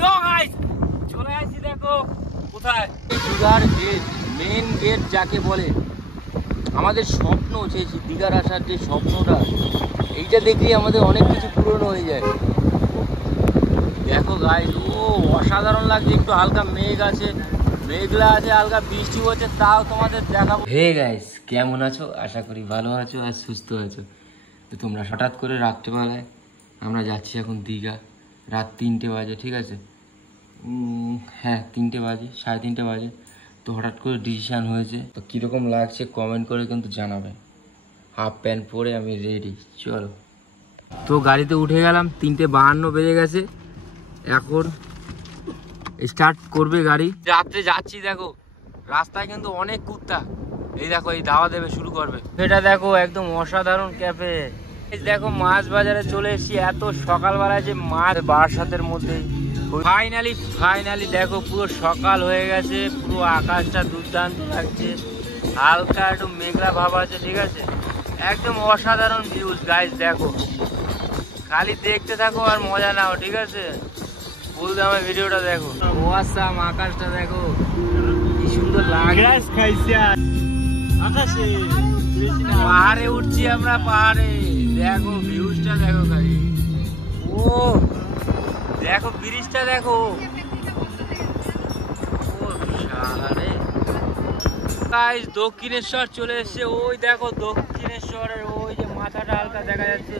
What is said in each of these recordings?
তো গাইস চলে আসছি, দেখো কোথায় দীঘার গেট, মেন গেট যাকে বলে। আমাদের স্বপ্ন, সেই দীঘার আসার যে স্বপ্নটা, এইটা দেখলেই আমাদের অনেক কিছু পূরণ হয়ে যায়। দেখো গাইস, ও অসাধারণ লাগছে। একটু হালকা মেঘ আছে, মেঘলা আছে, হালকা বৃষ্টি হচ্ছে, তাও তোমাদের দেখাবো। হে গাইস, কেমন আছো? আশা করি ভালো আছো আর সুস্থ আছো। তো তোমরা হঠাৎ করে রাত্রেবেলায় আমরা যাচ্ছি এখন দীঘা, রাত 3টে বাজে, ঠিক আছে? হ্যাঁ 3টে বাজে, 3:30 বাজে। তো হঠাৎ করে ডিসিশান হয়েছে। তো কীরকম লাগছে কমেন্ট করে কিন্তু জানাবে। হাফ প্যান্ট পরে আমি রেডি, চলো। তো গাড়িতে উঠে গেলাম, 3:52 বেজে গেছে। এখন স্টার্ট করবে গাড়ি। রাত্রে যাচ্ছি, দেখো রাস্তায় কিন্তু অনেক কুত্তা। এই দেখো, এই দাওয়া দেবে শুরু করবে। এটা দেখো একদম অসাধারণ ক্যাফে। দেখো মাছ বাজারে চলে এসেছি, এত সকালবেলায় যে মাছ বারাসাতের মধ্যে। ফাইনালি দেখো পুরো সকাল হয়ে গেছে, পুরো আকাশটা দুর্দান্ত লাগছে, হালকা একটু মেঘলা ভাব আছে, ঠিক আছে? একদম অসাধারণ ভিউজ গাইস। দেখো খালি দেখতে থাকো আর মজা নাও, ঠিক আছে? বলতে আমার ভিডিওটা দেখো। ওয়াসাম, আকাশটা দেখো কি সুন্দর লাগছে। পাহাড়ে উঠছি আমরা, পাহাড়ে। দেখো ভিউজটা দেখো খালি। ও দেখো ব্রিজটা দেখো। ও সারে গাইস, দক্ষিণেশ্বর চলে এসেছে। ওই দেখো দক্ষিণেশ্বরের ওই যে মাথাটা হালকা দেখা যাচ্ছে।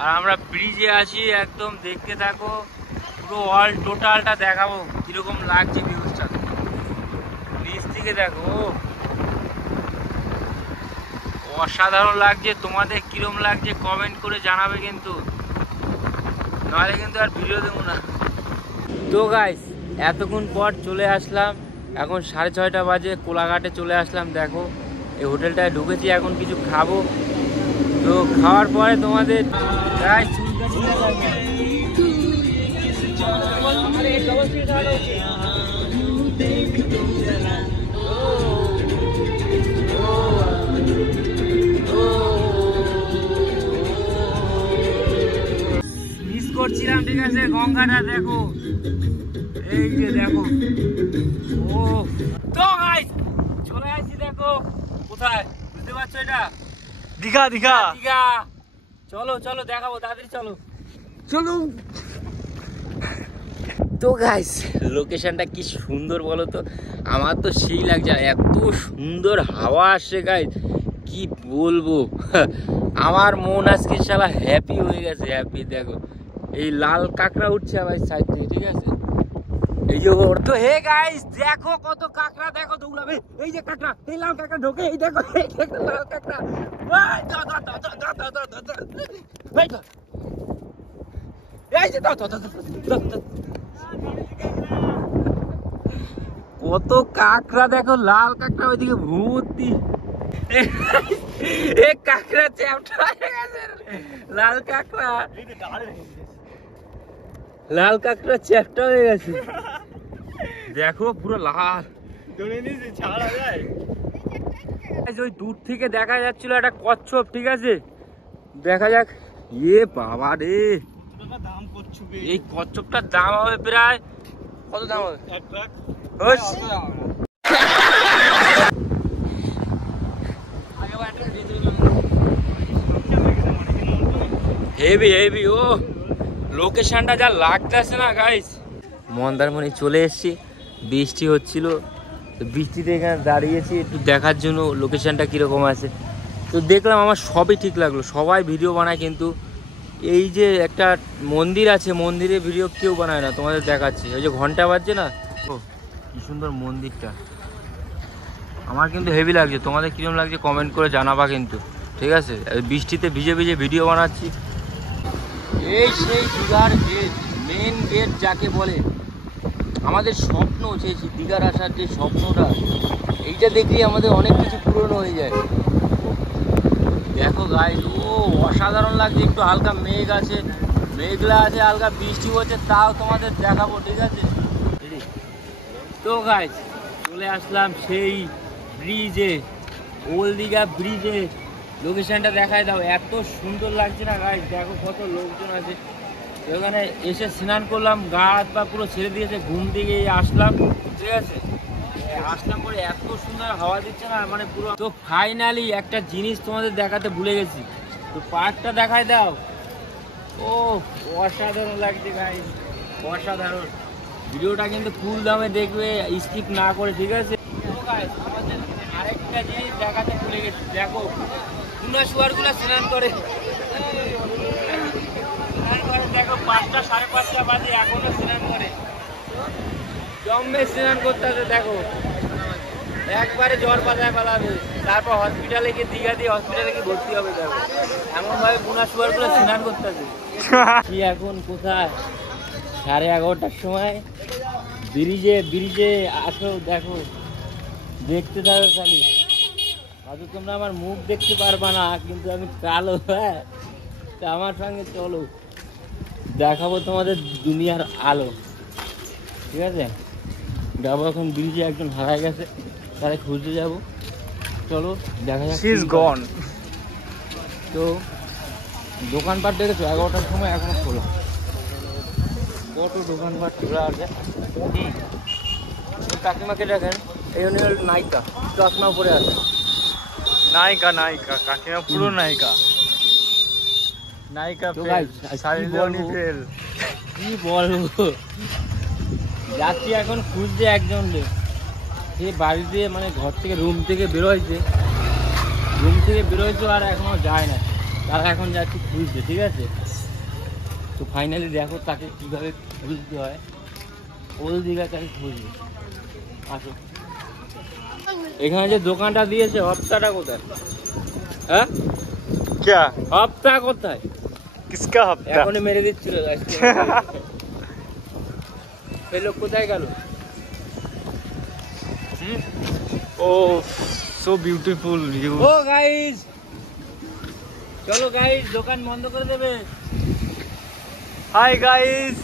আর আমরা ব্রিজে আছি, একদম দেখতে থাকো। পুরো অল টোটালটা দেখাবো কিরকম লাগছে ভিউজটা। নিচ থেকে দেখো, অসাধারণ লাগছে। তোমাদের কিরকম লাগছে কমেন্ট করে জানাবে কিন্তু, নাহলে কিন্তু আর ভিডিও দেবো না। তো গাইস, এতক্ষণ পর চলে আসলাম, এখন 6:30 বাজে, কোলাঘাটে চলে আসলাম। দেখো এই হোটেলটায় ঢুকেছি, এখন কিছু খাবো। তো খাওয়ার পরে তোমাদের গাইস মিস করছিলাম, ঠিক আছে? গঙ্গাটা দেখো, এই যে দেখো। ও তো গাইস চলে আসছি, দেখো কোথায়, বুঝতে পারছো? এটা দীঘা। চলো চলো দেখাবো, তাড়াতাড়ি চলো চলো। তো গাইস, লোকেশনটা কি সুন্দর বলো তো? আমার তো সেই লাগছে, এত সুন্দর হাওয়া আসছে গাইস, কি বলবো। আমার মন আজকে শালা হ্যাপি হয়ে গেছে, হ্যাপি। দেখো এই লাল কাঁকড়া উঠছে আবার সাইড থেকে, ঠিক আছে? এই যে তো হে গাইস, দেখো কত কাঁকড়া, দেখো দৌড়াবে। এই যে কাঁকড়া, এই লাল কাঁকড়া ঢোকে, এই দেখো লাল কাঁকড়া। কত কাঁকড়া দেখো, লাল কাঁকড়া ওইদিকে ভর্তি। কাঁকড়া চ্যাপটা হয়ে গেছে, লাল কাঁকড়া চ্যাপটা হয়ে গেছে। দেখো পুরো লাল। ওই দূর থেকে দেখা যাচ্ছিল একটা কচ্ছপ, ঠিক আছে? দেখা যাক। এ বাবা রে, এই কচ্ছপটার দাম হবে প্রায়, কত দাম হবে? 1 লাখ। হেভি। ও লোকেশনটা যা লাগতেছে না গাইস। মন্দারমণি চলে এসেছি, বৃষ্টি হচ্ছিল, তো বৃষ্টিতে এখানে দাঁড়িয়েছি একটু দেখার জন্য লোকেশনটা কীরকম আছে। তো দেখলাম, আমার সবই ঠিক লাগলো। সবাই ভিডিও বানায়, কিন্তু এই যে একটা মন্দির আছে, মন্দিরে ভিডিও কেউ বানায় না। তোমাদের দেখাচ্ছি, ওই যে ঘন্টা বাজছে না, ও কি সুন্দর মন্দিরটা। আমার কিন্তু হেভি লাগছে। তোমাদের কীরকম লাগছে কমেন্ট করে জানাবা কিন্তু, ঠিক আছে? বৃষ্টিতে ভিজে ভিডিও বানাচ্ছি। এই সেই দীঘার গেট, মেন গেট যাকে বলে। আমাদের স্বপ্ন, সেই দীঘার আসার যে স্বপ্নটা, এইটা দেখলেই আমাদের অনেক কিছু পূরণ হয়ে যায়। দেখো গাইস, ও অসাধারণ লাগছে। একটু হালকা মেঘ আছে, মেঘলা আছে, হালকা বৃষ্টি হচ্ছে, তাও তোমাদের দেখাবো, ঠিক আছে? তো গাইস চলে আসলাম সেই ব্রিজে, ওল্ড দীঘা ব্রিজে। লোকেশনটা দেখায় দাও, এত সুন্দর লাগছে না গাইস। দেখো কত লোকজন আছে, ওখানে এসে স্নান করলাম, গা হাত পা পুরো ছেড়ে দিয়েছে, ঘুম থেকে আসলাম, ঠিক আছে। আসলাম পরে এত সুন্দর হাওয়া দিচ্ছে না, মানে পুরো। তো ফাইনালি একটা জিনিস তোমাদের দেখাতে ভুলে গেছি, তো পার্কটা দেখায় দাও। ও অসাধারণ লাগছে গাইস, অসাধারণ। ভিডিওটা কিন্তু ফুল দামে দেখবে, স্কিপ না করে, ঠিক আছে। আমাদের আরেকটা জিনিস দেখাতে ভুলে গেছি, দেখো গুনা শুয়ারগুলো স্নান করে। দেখো 5টা 5:30 বাজে এখনো স্নান করে, জম্মে স্নান করতে আছে। দেখো একবারে জ্বর পাতায় পালাবে, তারপর হসপিটালে গিয়ে দীঘা দিয়ে হসপিটালে গিয়ে ভর্তি হবে। দেখো এমন ভাবে গুনা শুয়ারগুলো স্নান করতে আছে। কি এখন কোথায়? 11:30টার সময় ব্রিজে আসো, দেখো দেখতে থাকো খালি। হয়তো তোমরা আমার মুখ দেখতে পারবা না, কিন্তু আমি কালো। হ্যাঁ, তা আমার সঙ্গে চলো, দেখাবো তোমাদের দুনিয়ার আলো, ঠিক আছে। যাবো এখন ব্রিজে, একজন হারায় গেছে, তারে খুঁজতে যাবো। চলো দেখা যাক। তো দোকানপাট দেখেছো 11টার সময় এখনো খোলা, কত দোকানপাট খোলা আছে। কাকিমাকে দেখেন, এই জন্য নায়িকা, চশমা পরে আছে। নায়িকা কাকিমা পুরো নায়িকা। কি বলবো, যাচ্ছি এখন খুঁজতে একজন, সে বাড়িতে মানে ঘর থেকে রুম থেকে বেরোয়ছে আর এখনো যায় না, তারা এখন যাচ্ছি খুঁজতে, ঠিক আছে। তো ফাইনালি দেখো তাকে কিভাবে খুঁজতে হয়, ওল দিঘা তাকে খুঁজবে। আসো, এখানে যে দোকানটা দিয়েছে, হপ্তাটা কোথায়? হ্যাঁ, হপ্তা কোথায়? কিসকা হপ্তা? এখনই মেরে দিচ্ছিল। সেই লোক কোথায় গেল? ও সো বিউটিফুল ভিউ। ও গাইস, চলো গাইস, দোকান বন্ধ করে দেবে। Hi guys.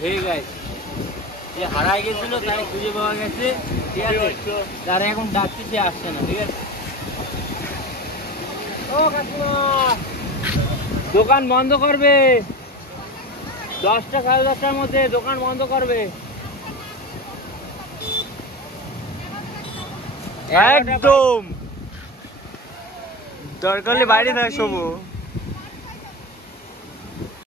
হে গাইস, যে হারাই গেছিল তাই খুঁজে পাওয়া গেছে, ঠিক আছে। তারা এখন ডাকছি, সে আসছে না, ঠিক আছে। ও কাকিমা, দোকান বন্ধ করবে 10টা 10:30টার মধ্যে, দোকান বন্ধ করবে। একদম দরকার হলে বাইরে থাকে শোবো।